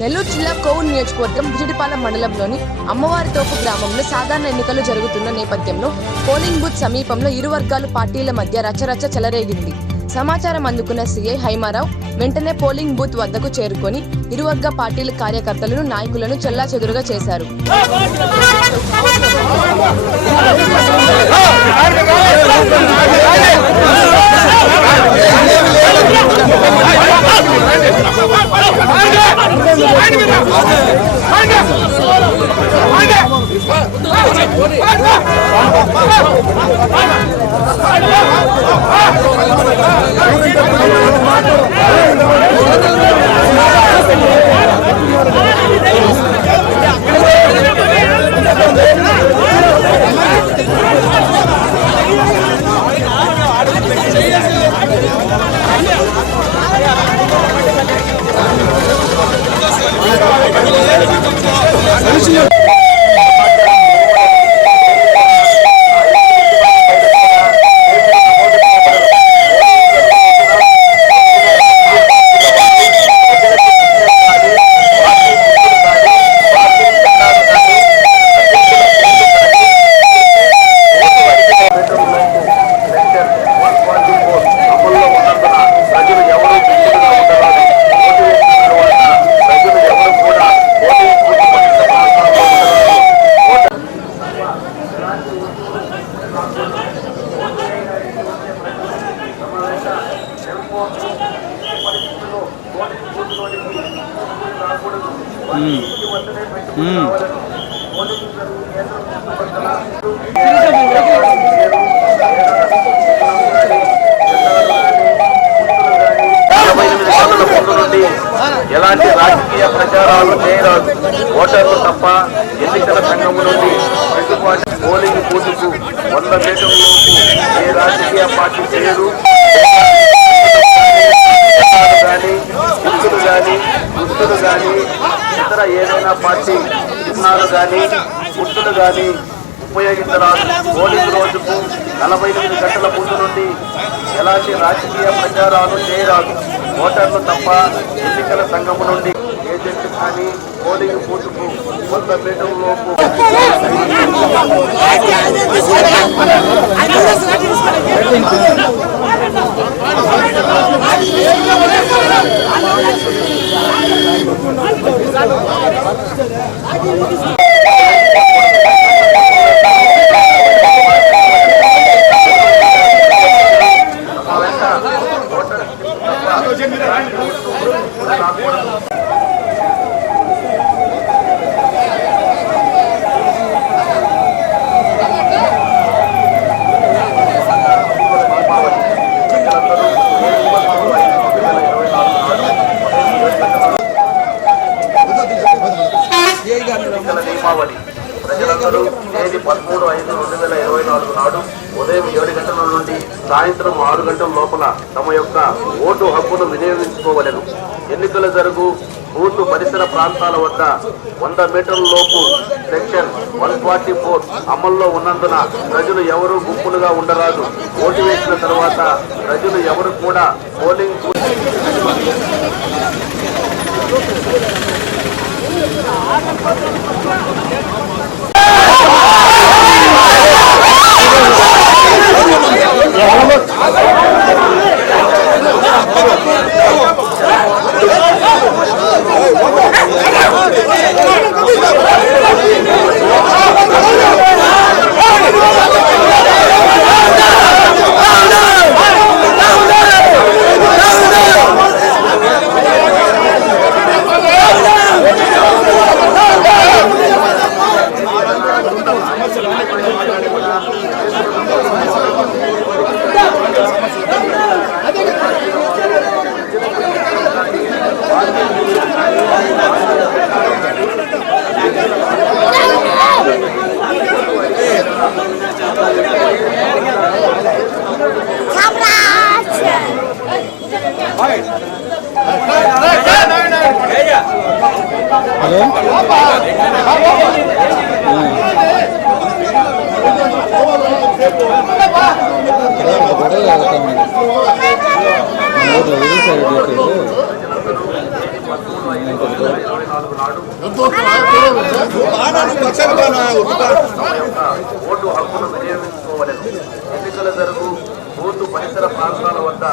నెల్లూరు జిల్లా కోవూరు నియోజకవర్గం బుజిడిపాలెం మండలంలోని అమ్మవారి తోపు గ్రామంలో సాధారణ ఎన్నికలు జరుగుతున్న నేపథ్యంలో పోలింగ్ బూత్ సమీపంలో ఇరు వర్గాల పార్టీల మధ్య రచరచ చెలరేగింది. సమాచారం అందుకున్న సీఐ హైమారావు వెంటనే పోలింగ్ బూత్ వద్దకు చేరుకొని ఇరువర్గ పార్టీల కార్యకర్తలను నాయకులను చెల్లాచెదురుగా చేశారు. Спасибо. ఎలాంటి రాజకీయ ప్రచారాలు చేయరాదు. ఓటర్లు తప్ప ఎన్నికల సంఘం నుండి ప్రతిపాటి పోలింగ్ బూతుకు వంద మీటర్లకు ఏ రాజకీయ పార్టీ చేయరు కానీ గుర్తులు కానీ గుర్తులు కానీ ఇతర ఏదైనా పార్టీ చిహ్నాలు కానీ గుర్తులు కానీ ఉపయోగించరాదు. పోలింగ్ రోజుకు నలభై ఎనిమిది గంటల ముందు నుండి ఎలాంటి రాజకీయ ప్రచారాలు చేయరాదు. ఓటర్లు తప్ప ఎన్నికల సంఘము నుండి ఏజెంట్ కానీ పోలింగ్ బూత్కు వంద మీటర్ లోపు 아, 이거 재밌 నియమావళి. ప్రజలందరూ తేదీ పదమూడు ఐదు రెండు వేల ఇరవై నాలుగు నాడు ఉదయం ఏడు గంటల నుండి సాయంత్రం ఆరు గంటల లోపల తమ యొక్క ఓటు హక్కును వినియోగించుకోవలను. ఎన్నికలు జరుగు బూత్ పరిసర ప్రాంతాల వద్ద వంద మీటర్ల లోపు సెక్షన్ వన్ ఫార్టీ ఫోర్ అమల్లో ఉన్నందున ప్రజలు ఎవరు గుంపులుగా ఉండరాదు. ఓటు వేసిన తర్వాత ప్రజలు ఎవరు కూడా పోలింగ్ హలో గొడవలు ఆడతామండి ఊర్లో విజయసాయి రెడ్డి ఓటు హక్కును వినియోగించుకోవాలి ఎన్నికల జరుగు బూత్ పరిసర ప్రాంతాల వద్ద